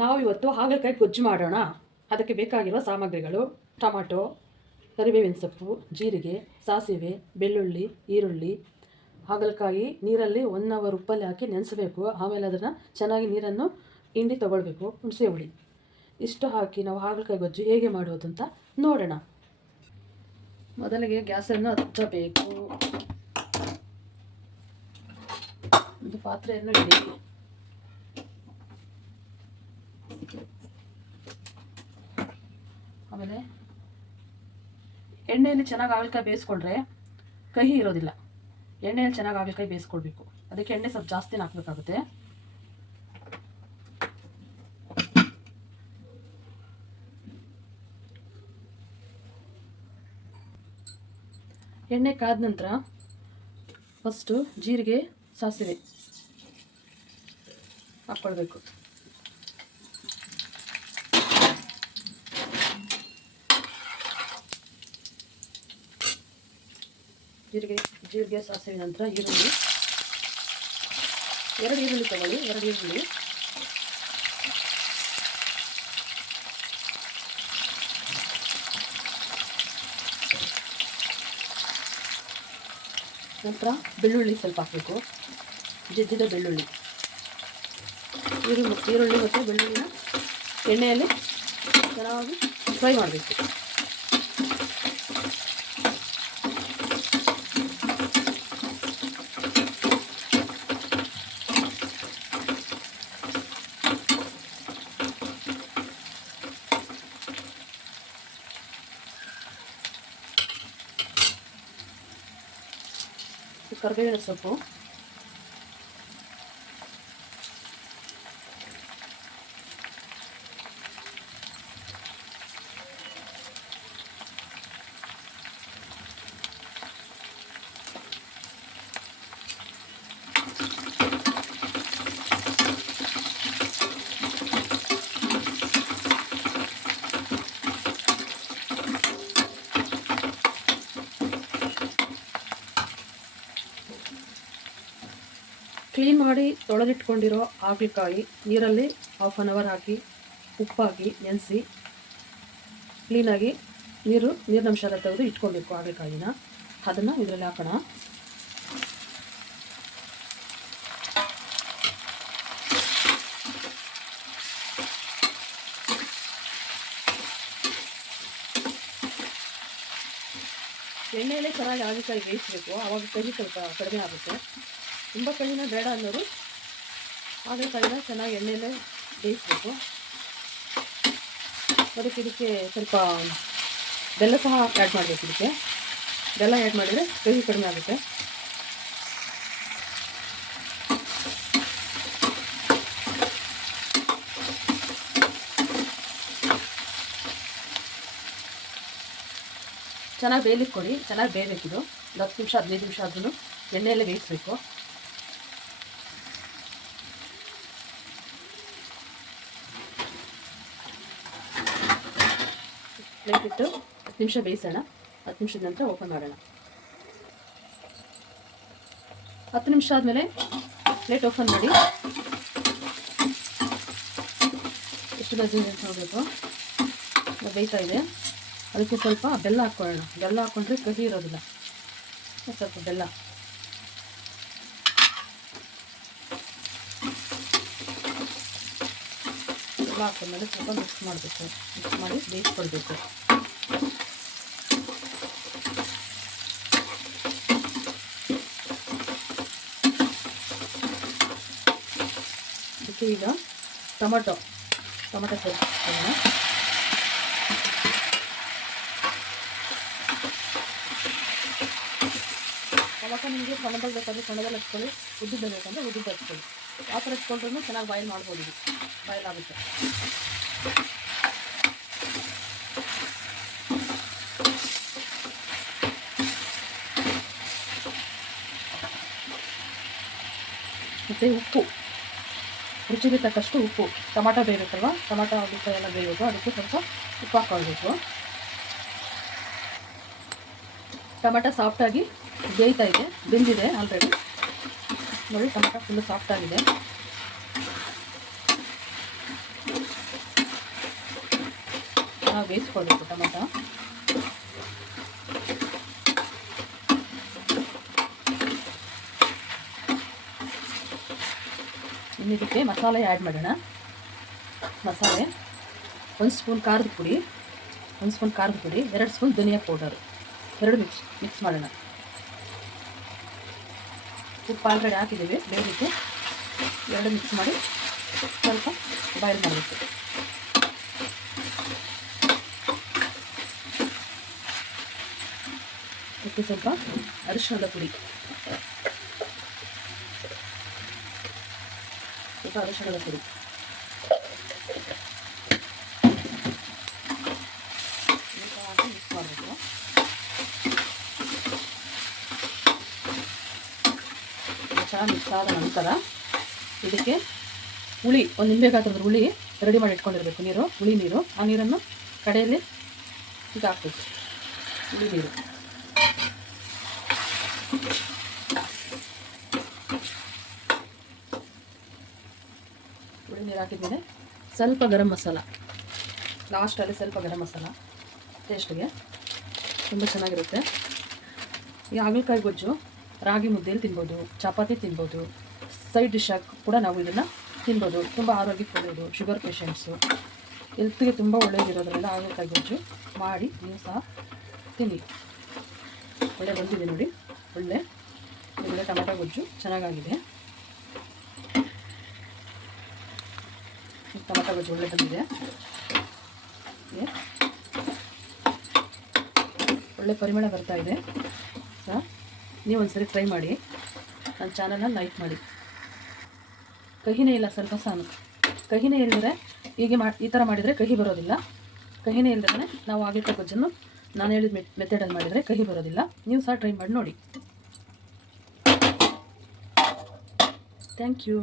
ನಾವು ಇವತ್ತು ಹಾಗಲಕಾಯಿ ಗೊಜ್ಜು ಮಾಡೋಣ. ಅದಕ್ಕೆ ಬೇಕಾಗಿರುವ ಸಾಮಗ್ರಿಗಳು: ಟೊಮಾಟೊ, ಕರಿಬೇವಿನ ಸೊಪ್ಪು, ಜೀರಿಗೆ, ಸಾಸಿವೆ, ಬೆಳ್ಳುಳ್ಳಿ, ಈರುಳ್ಳಿ. ಹಾಗಲಕಾಯಿ ನೀರಲ್ಲಿ 1 ಅವರ್ ಉಪ್ಪಲ್ಲಿ ಹಾಕಿ ನೆನೆಸಬೇಕು. ಆಮೇಲೆ ಅದನ್ನು ಚೆನ್ನಾಗಿ ನೀರನ್ನು ಹಿಂಡಿ ತೊಗೊಳ್ಬೇಕು. ಹುಣಸೆ ಹುಳಿ ಇಷ್ಟು ಹಾಕಿ ನಾವು ಹಾಗಲಕಾಯಿ ಗೊಜ್ಜು ಹೇಗೆ ಮಾಡೋದು ಅಂತ ನೋಡೋಣ. ಮೊದಲಿಗೆ ಗ್ಯಾಸನ್ನು ಹಚ್ಚಬೇಕು. ಒಂದು ಪಾತ್ರೆಯನ್ನು ಇಡಿ. ಆಮೇಲೆ ಎಣ್ಣೆಯಲ್ಲಿ ಚೆನ್ನಾಗಿ ಹಾಗಲಕಾಯಿ ಬೇಯಿಸ್ಕೊಂಡ್ರೆ ಕಹಿ ಇರೋದಿಲ್ಲ. ಎಣ್ಣೆಯಲ್ಲಿ ಚೆನ್ನಾಗಿ ಹಾಗಲಕಾಯಿ ಬೇಯಿಸ್ಕೊಳ್ಬೇಕು. ಅದಕ್ಕೆ ಎಣ್ಣೆ ಸ್ವಲ್ಪ ಜಾಸ್ತಿನೇ ಹಾಕಬೇಕಾಗುತ್ತೆ. ಎಣ್ಣೆ ಕಾದ ನಂತರ ಫಸ್ಟು ಜೀರಿಗೆ, ಸಾಸಿವೆ ಹಾಕ್ಕೊಳ್ಬೇಕು. ಜೀರಿಗೆ ಸಾಸಿವೆ ನಂತರ ಈರುಳ್ಳಿ, 2 ಈರುಳ್ಳಿ ತಗೊಳ್ಳಿ. 2 ಈರುಳ್ಳಿ ನಂತರ ಬೆಳ್ಳುಳ್ಳಿ ಸ್ವಲ್ಪ ಹಾಕಬೇಕು. ಜಜ್ಜಿದ ಬೆಳ್ಳುಳ್ಳಿ. ಈರುಳ್ಳಿ ಮತ್ತು ಬೆಳ್ಳುಳ್ಳಿನ ಎಣ್ಣೆಯಲ್ಲಿ ಚೆನ್ನಾಗಿ ಫ್ರೈ ಮಾಡಬೇಕು. ಕರಿಬೇವಿನ ಸೊಪ್ಪು, ಕ್ಲೀನ್ ಮಾಡಿ ತೊಳೆದಿಟ್ಕೊಂಡಿರೋ ಹಾಗಲಕಾಯಿ ನೀರಲ್ಲಿ 1/2 ಅವರ್ ಹಾಕಿ ಉಪ್ಪಾಕಿ ನೆನೆಸಿ ಕ್ಲೀನಾಗಿ ನೀರಿನಂಶ ಎಲ್ಲ ತೆಗೆದು ಇಟ್ಕೊಳ್ಬೇಕು. ಹಾಗಲಕಾಯಿನ ಅದನ್ನು ಇದರಲ್ಲಿ ಹಾಕೋಣ. ಎಣ್ಣೆಯಲ್ಲೇ ಚೆನ್ನಾಗಿ ಹಾಗಲಕಾಯಿ ಬೇಯಿಸಬೇಕು. ಆವಾಗ ಕಹಿ ಸ್ವಲ್ಪ ಕಡಿಮೆ ಆಗುತ್ತೆ. ತುಂಬ ಕಹಿನ ಬೇಡ ಅನ್ನೋರು ಹಾಗಲಕಾಯಿನ ಚೆನ್ನಾಗಿ ಎಣ್ಣೆಯಲ್ಲೇ ಬೇಯಿಸಬೇಕು. ಇದಕ್ಕೆ ಸ್ವಲ್ಪ ಬೆಲ್ಲ ಸಹ ಆ್ಯಡ್ ಮಾಡಬೇಕು. ಇದಕ್ಕೆ ಬೆಲ್ಲ ಆ್ಯಡ್ ಮಾಡಿದರೆ ಕಹಿ ಕಡಿಮೆ ಆಗುತ್ತೆ. ಚೆನ್ನಾಗಿ ಬೇಯಲಿಕ್ಕೆ ಕೊಡಿ. ಚೆನ್ನಾಗಿ ಬೇಯಬೇಕಿದು. 10 ನಿಮಿಷ 15 ನಿಮಿಷ ಆದ್ರೂ ಎಣ್ಣೆಯಲ್ಲೇ ಬೇಯಿಸಬೇಕು. ಪ್ಲೇಟ್ ಇಟ್ಟು 10 ನಿಮಿಷ ಬೇಯಿಸೋಣ. 10 ನಿಮಿಷದ ನಂತರ ಓಪನ್ ಮಾಡೋಣ. 10 ನಿಮಿಷ ಆದಮೇಲೆ ಪ್ಲೇಟ್ ಓಪನ್ ಮಾಡಿ ಎಷ್ಟು ಬಜ್ಜಿ ನೋಡಬೇಕು. ಬೇಯ್ತಾ ಇದೆ. ಅದಕ್ಕೆ ಸ್ವಲ್ಪ ಬೆಲ್ಲ ಹಾಕ್ಕೊಳ್ಳೋಣ. ಬೆಲ್ಲ ಹಾಕ್ಕೊಂಡ್ರೆ ಕಹಿ ಇರೋದಿಲ್ಲ. ಸ್ವಲ್ಪ ಬೆಲ್ಲ ಹಾಕೊಂಡ್ಮೇಲೆ ಸ್ವಲ್ಪ ಮಿಕ್ಸ್ ಮಾಡಬೇಕು. ಮಿಕ್ಸ್ ಮಾಡಿ ಬೇಯಿಸ್ಕೊಳ್ಬೇಕು. ಅದಕ್ಕೆ ಈಗ ಟೊಮೆಟೊ ಸೇರಿಸ್ಕೊಳ್ಳೋಣ. ಟೊಮೆಟೊ ನಿಮಗೆ ಸಣ್ಣದಲ್ಲಿ ಬೇಕಾದರೆ ಸಣ್ಣದಲ್ಲಿ ಹಚ್ಕೊಳ್ಳಿ, ಉದ್ದಿದ್ದು ಬೇಕಂದರೆ ಉದ್ದಿದ್ದು ಹಚ್ಕೊಳ್ಳಿ. ಆ ಥರ ಹಚ್ಕೊಂಡ್ರೂ ಚೆನ್ನಾಗಿ ಬಾಯ್ಲ್ ಮಾಡ್ಬೋದು. ಇದು ಬಾಯ್ಲ್ ಆಗುತ್ತೆ. ಮತ್ತು ಉಪ್ಪು ರುಚಿಗೆ ತಕ್ಕಷ್ಟು ಉಪ್ಪು. ಟೊಮಾಟೊ ಬೇಯಬೇಕಲ್ವ, ಟೊಮಾಟೊ ಹಾಗಲಕಾಯಿ ಎಲ್ಲ ಬೇಯಬೇಕು. ಅದಕ್ಕೆ ಸ್ವಲ್ಪ ಉಪ್ಪು ಹಾಕ್ಕೊಳ್ಬೇಕು. ಟೊಮಾಟೊ ಸಾಫ್ಟಾಗಿ ಬೇಯ್ತಾ ಇದೆ, ಬೆಂದಿದೆ ಆಲ್ರೆಡಿ. ನೋಡಿ, ಟೊಮಾಟೊ ಫುಲ್ಲು ಸಾಫ್ಟಾಗಿದೆ. ಚೆನ್ನಾಗಿ ಬೇಯಿಸ್ಕೊಳ್ಬೇಕು ಟೊಮೊಟೊ. ಇನ್ನು ಇದಕ್ಕೆ ಮಸಾಲೆ ಆ್ಯಡ್ ಮಾಡೋಣ. ಮಸಾಲೆ 1 ಸ್ಪೂನ್ ಖಾರದ ಪುಡಿ, 1 ಸ್ಪೂನ್ ಖಾರದ ಪುಡಿ, 2 ಸ್ಪೂನ್ ಧನಿಯಾ ಪೌಡರು, 2 ಮಿಕ್ಸ್ ಮಾಡೋಣ. ಉಪ್ಪು ಆಲ್ರೆಡಿ ಹಾಕಿದ್ದೀವಿ, ಬೇಯಲಿಕ್ಕೆ 2 ಮಿಕ್ಸ್ ಮಾಡಿ ಸ್ವಲ್ಪ ಬಾಯ್ಲ್ ಮಾಡಬೇಕು. ಇದಕ್ಕೆ ಸ್ವಲ್ಪ ಅರಿಶಿಣದ ಪುಡಿ, ಅರಿಶಿಣದ ಪುಡಿ, ಮಿಕ್ಸ್ ಮಾಡಬೇಕು. ಚೆನ್ನಾಗಿ ಮಿಕ್ಸ್ ಆದ ನಂತರ ಇದಕ್ಕೆ ಹುಳಿ, ಒಂದು ನಿಂಬೆ ಗಾತ್ರದ ಹುಳಿ ರೆಡಿ ಮಾಡಿ ಇಟ್ಕೊಂಡಿರಬೇಕು. ಹುಳಿ ನೀರು, ಆ ನೀರನ್ನು ಕಡೆಯಲ್ಲಿ ಈಗ ಹಾಕಬೇಕು. ಹುಳಿ ನೀರು ಹಾಕಿದ್ದೀನಿ. ಸ್ವಲ್ಪ ಗರಂ ಮಸಾಲ, ಲಾಸ್ಟಲ್ಲಿ ಸ್ವಲ್ಪ ಗರಂ ಮಸಾಲ ಟೇಸ್ಟ್ಗೆ ತುಂಬ ಚೆನ್ನಾಗಿರುತ್ತೆ. ಈ ಹಾಗಲಕಾಯಿ ಗೊಜ್ಜು ರಾಗಿ ಮುದ್ದೆಯಲ್ಲಿ ತಿನ್ಬೋದು, ಚಪಾತಿ ತಿನ್ಬೋದು, ಸೈಡ್ ಡಿಶ್ ಆಗಿ ಕೂಡ ನಾವು ಇದನ್ನು ತಿನ್ಬೋದು. ತುಂಬ ಆರೋಗ್ಯಕ್ಕೆ ಒಳ್ಳೆಯದು. ಶುಗರ್ ಪೇಷಂಟ್ಸು ಹೆಲ್ತ್ಗೆ ತುಂಬ ಒಳ್ಳೆಯದಿರೋದ್ರಿಂದ ಹಾಗಲಕಾಯಿ ಗೊಜ್ಜು ಮಾಡಿ ನೀವು ಸಹ ತಿನ್ನಿ. ಒಳ್ಳೆ ಬಂದಿದೆ ನೋಡಿ, ಒಳ್ಳೆ ಟೊಮೆಟೊ ಗೊಜ್ಜು ಚೆನ್ನಾಗಾಗಿದೆ. ಟೊಮೆಟೊ ಗೊಜ್ಜು ಒಳ್ಳೆ ಬಂದಿದೆ, ಒಳ್ಳೆ ಪರಿಮಳ ಬರ್ತಾ ಇದೆ. ಸಹ ನೀವು ಒಂದ್ಸರಿ ಟ್ರೈ ಮಾಡಿ, ನನ್ನ ಚಾನಲ್ನ ಲೈಕ್ ಮಾಡಿ. ಕಹಿನೇ ಇಲ್ಲ, ಸ್ವಲ್ಪ ಸಾನು ಕಹಿನೇ ಇಲ್ಲದ್ರೆ ಈ ಥರ ಮಾಡಿದರೆ ಕಹಿ ಬರೋದಿಲ್ಲ. ಕಹಿನೇ ಇಲ್ಲದ್ರೆ ನಾವು ಹಾಗಲಕಾಯಿ ಗೊಜ್ಜನ್ನು ನಾನು ಹೇಳಿದ ಮೆಥಡಲ್ಲಿ ಮಾಡಿದರೆ ಕಹಿ ಬರೋದಿಲ್ಲ. ನೀವು ಸಹ ಟ್ರೈ ಮಾಡಿ ನೋಡಿ. Thank you.